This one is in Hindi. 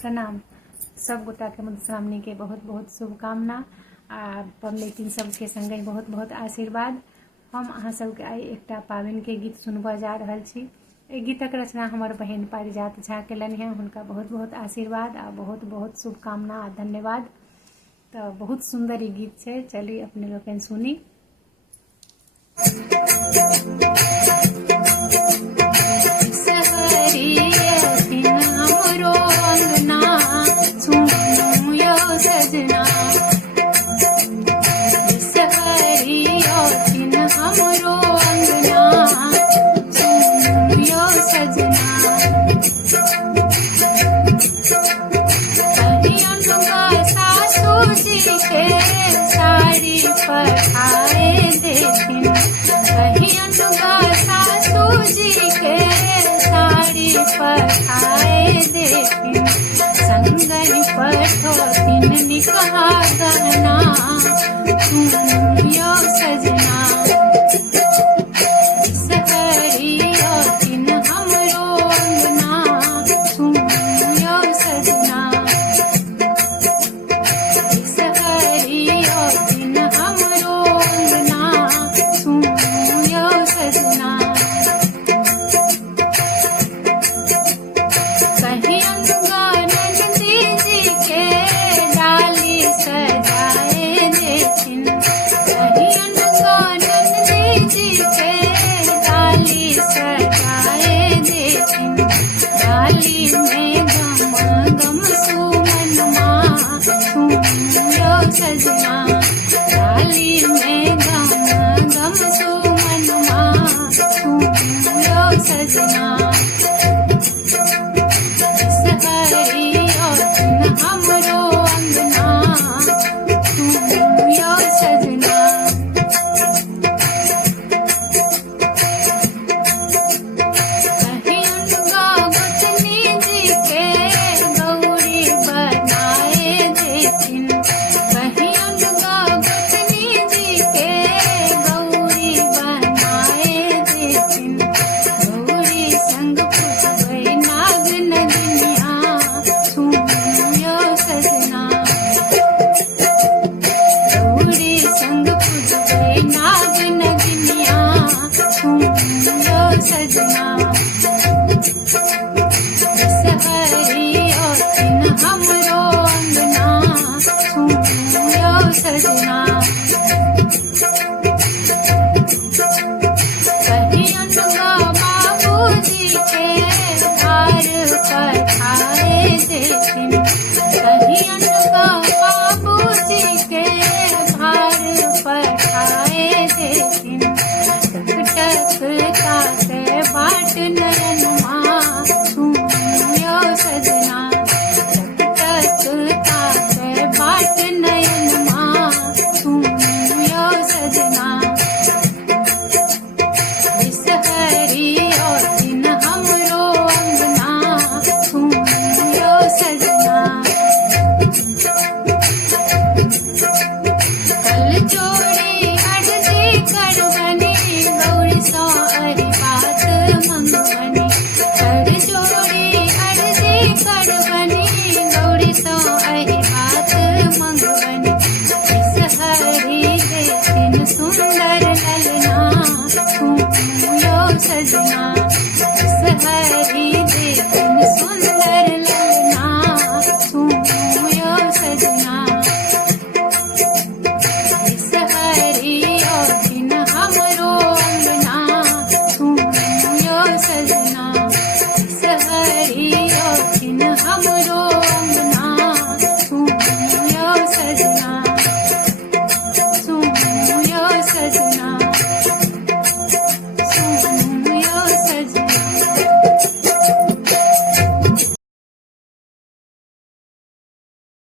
प्रणाम। सब गोटा के मधुश्रावणी के बहुत बहुत शुभकामना आ पबनैतिन सबके संगे बहुत बहुत आशीर्वाद। हम अहाँ सबके आई एकटा पाबनि के गीत सुनबा जा रहल छी। एहि गीतक रचना हमर बहन पारिजात झा केलनि हैं। हुनका बहुत बहुत आशीर्वाद आ बहुत बहुत शुभकामना आ धन्यवाद। तो बहुत सुंदर ई गीत है, चलिए अपने लोगन सुनी। सजना हमरो अंगना सुनियो सजना सासू जी के साड़ी पठाए देखिन, सासू जी के साड़ी पठाए देखिन, संगन पठोतिन निकहा गहना सुनियो सजना। बाबूजी के घर पर आए देखिन,